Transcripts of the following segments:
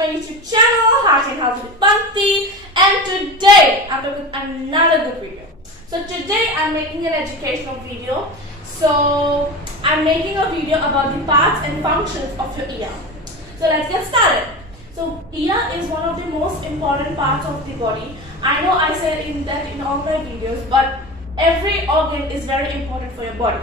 my YouTube channel, Heart and Health with Bhakti, and today I'm back with another good video. So today I'm making an educational video. So I'm making a video about the parts and functions of your ear. So let's get started. So ear is one of the most important parts of the body. I know I said that in all my videos, but every organ is very important for your body.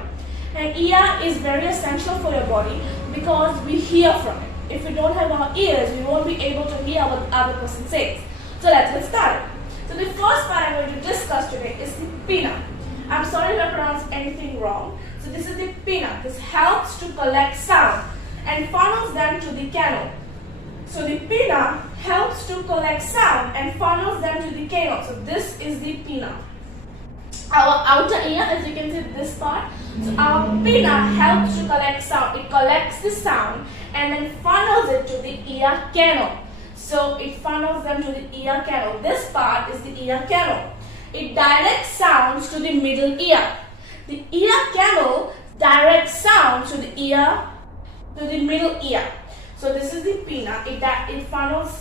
And ear is very essential for your body because we hear from it. If we don't have our ears, we won't be able to hear what the other person says. So let's get started. So the first part I'm going to discuss today is the pinna. I'm sorry if I pronounce anything wrong. So this is the pinna. This helps to collect sound and funnels them to the canal. So the pinna helps to collect sound and funnels them to the canal. So this is the pinna. Our outer ear, as you can see this part, so our pinna helps to collect sound. It collects the sound and then funnels it to the ear canal. So it funnels them to the ear canal. This part is the ear canal. It directs sounds to the middle ear. The ear canal directs sound to the middle ear. So this is the pinna. It funnels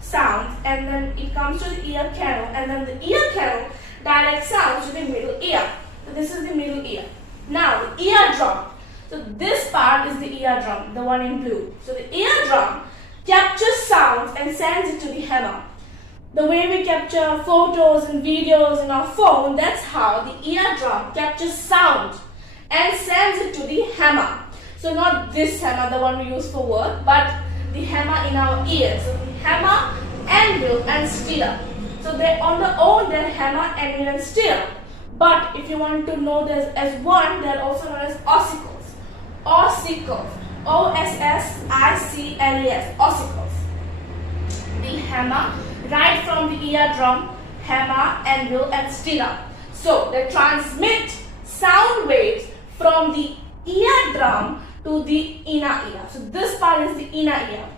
sounds and then it comes to the ear canal, and then the ear canal direct sound to the middle ear. So this is the middle ear. Now the eardrum. So this part is the eardrum, the one in blue. So the eardrum captures sounds and sends it to the hammer. The way we capture photos and videos in our phone, that's how the eardrum captures sound and sends it to the hammer. So not this hammer, the one we use for work, but the hammer in our ears. So the hammer, anvil and steel. So they're on their own, they're hammer, anvil and steel. But if you want to know this as one, they're also known as ossicles. Ossicles. O-S-S-I-C-L-E-S. Ossicles. The hammer, right from the eardrum, hammer, anvil and steel. So they transmit sound waves from the eardrum to the inner ear. So this part is the inner ear.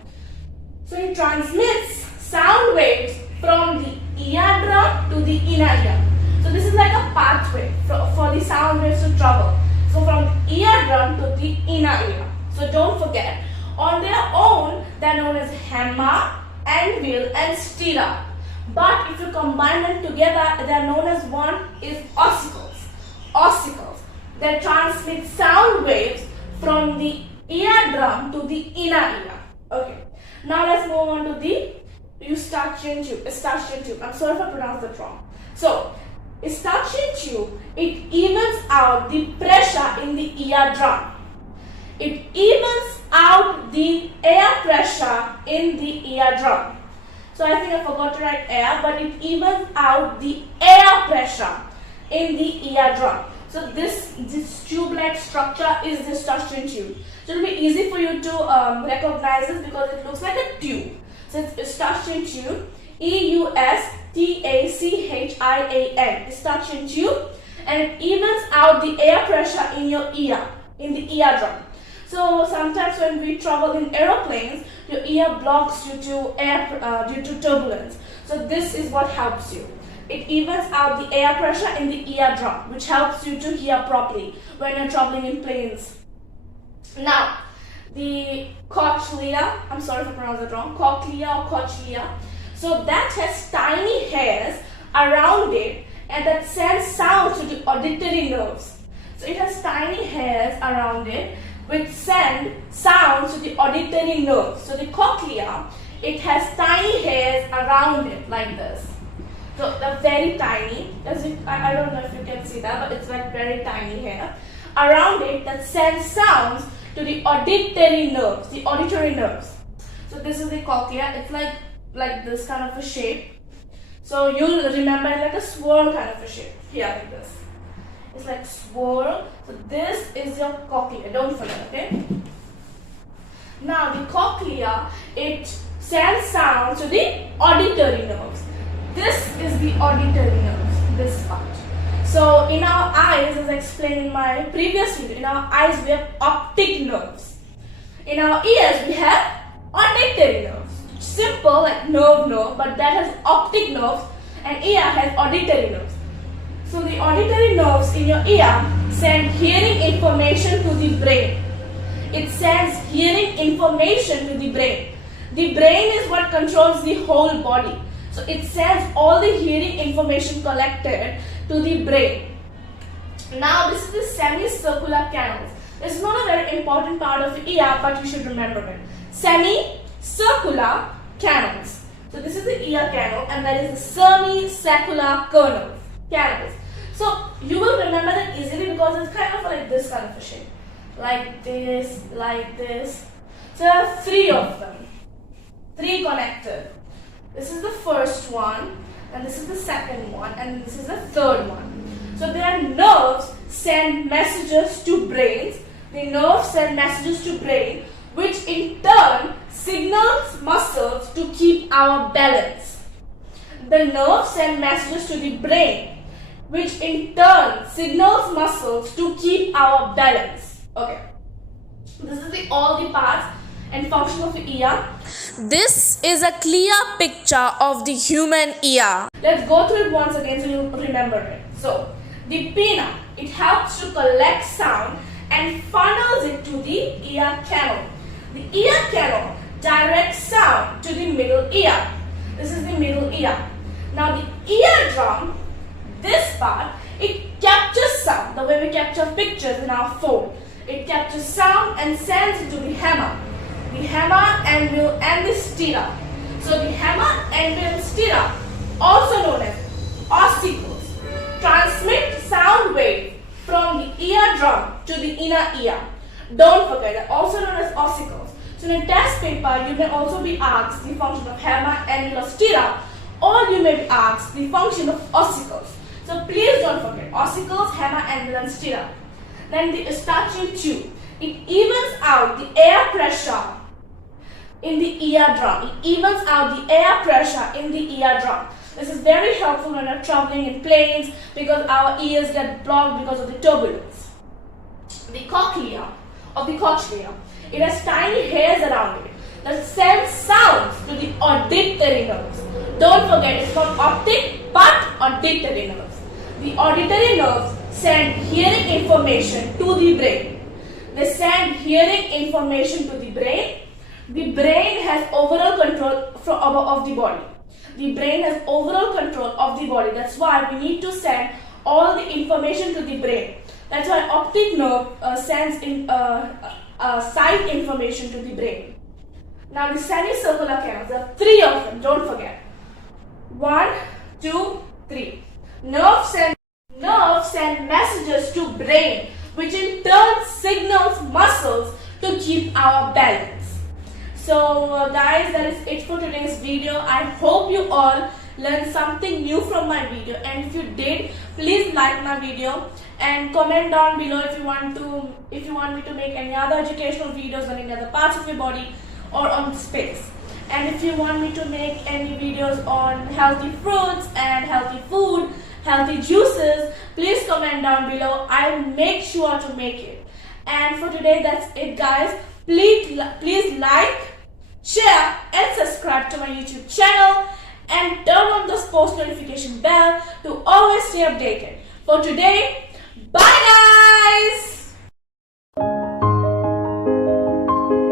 So it transmits sound waves from the eardrum to the inner ear. So this is like a pathway for the sound waves to travel. So from the eardrum to the inner ear. So don't forget, on their own, they're known as hammer, anvil and steel. But if you combine them together, they're known as one is ossicles. Ossicles. They transmit sound waves from the eardrum to the inner ear. Okay. Now let's move on to the Eustachian tube. I'm sorry if I pronounced that wrong. So, Eustachian tube, it evens out the pressure in the eardrum. It evens out the air pressure in the eardrum. So I think I forgot to write air, but it evens out the air pressure in the eardrum. So this tube-like structure is the Eustachian tube. So it will be easy for you to recognize this because it looks like a tube. So it's Eustachian tube, E-U-S-T-A-C-H-I-A-N, Eustachian tube, and it evens out the air pressure in your ear, in the eardrum. So sometimes when we travel in aeroplanes, your ear blocks due to turbulence. So this is what helps you. It evens out the air pressure in the eardrum, which helps you to hear properly when you're traveling in planes. Now, the cochlea, I'm sorry if I pronounced it wrong, cochlea or cochlea. So that has tiny hairs around it and that sends sounds to the auditory nerves. So it has tiny hairs around it which send sounds to the auditory nerves. So the cochlea, it has tiny hairs around it like this. So they're very tiny. I don't know if you can see that, but it's like very tiny hair around it that sends sounds to the auditory nerves, So this is the cochlea. It's like this kind of a shape. So you'll remember it like a swirl kind of a shape. Here, like this. It's like swirl. So this is your cochlea. Don't forget, okay? Now the cochlea, it sends sounds to the auditory nerves. This is the auditory nerves, this part. So in our eyes, as I explained in my previous video, in our eyes we have optic nerves. In our ears we have auditory nerves. Simple like nerve, but that has optic nerves and ear has auditory nerves. So the auditory nerves in your ear send hearing information to the brain. It sends hearing information to the brain. The brain is what controls the whole body. So it sends all the hearing information collected to the brain. Now this is the semicircular canals. This is not a very important part of the ear, but you should remember it. Semicircular canals. So this is the ear canal, and that is the semicircular canals. So you will remember that easily because it's kind of like this kind of a shape. Like this, like this. So there are three of them. Three connected. This is the first one, and this is the second one, and this is the third one. So their nerves send messages to brains. The nerves send messages to brain, which in turn signals muscles to keep our balance. The nerves send messages to the brain, which in turn signals muscles to keep our balance. Okay. This is all the parts and function of the ear. This is a clear picture of the human ear. Let's go through it once again so you remember it. So, the pinna, it helps to collect sound and funnels it to the ear canal. The ear canal directs sound to the middle ear. This is the middle ear. Now the eardrum, this part, it captures sound the way we capture pictures in our phone. It captures sound and sends it to the hammer. The hammer, anvil and the stirrup. So the hammer, anvil and stirrup, also known as ossicles, transmit sound wave from the eardrum to the inner ear. Don't forget, they're also known as ossicles. So in a test paper, you may also be asked the function of hammer, anvil or stirrup, or you may be asked the function of ossicles. So please don't forget, ossicles, hammer, anvil and stirrup. Then the eustachian tube. It evens out the air pressure in the eardrum. It evens out the air pressure in the eardrum. This is very helpful when you're traveling in planes because our ears get blocked because of the turbulence. The cochlea or the cochlea, it has tiny hairs around it that send sounds to the auditory nerves. Don't forget, it's not optic but auditory nerves. The auditory nerves send hearing information to the brain. They send hearing information to the brain. The brain has overall control of the body. The brain has overall control of the body. That's why we need to send all the information to the brain. That's why optic nerve sends sight information to the brain. Now the semicircular canals, there are three of them, don't forget. 1, 2, 3. Nerves send messages to brain, which in turn signals muscles to keep our balance. So guys, that is it for today's video. I hope you all learned something new from my video, and if you did, please like my video and comment down below if you want me to make any other educational videos on any other parts of your body or on space. And if you want me to make any videos on healthy fruits and healthy food, healthy juices, please comment down below. I'll make sure to make it. And for today, that's it guys. Please like, share and subscribe to my YouTube channel and turn on the post notification bell to always stay updated. For today, bye guys!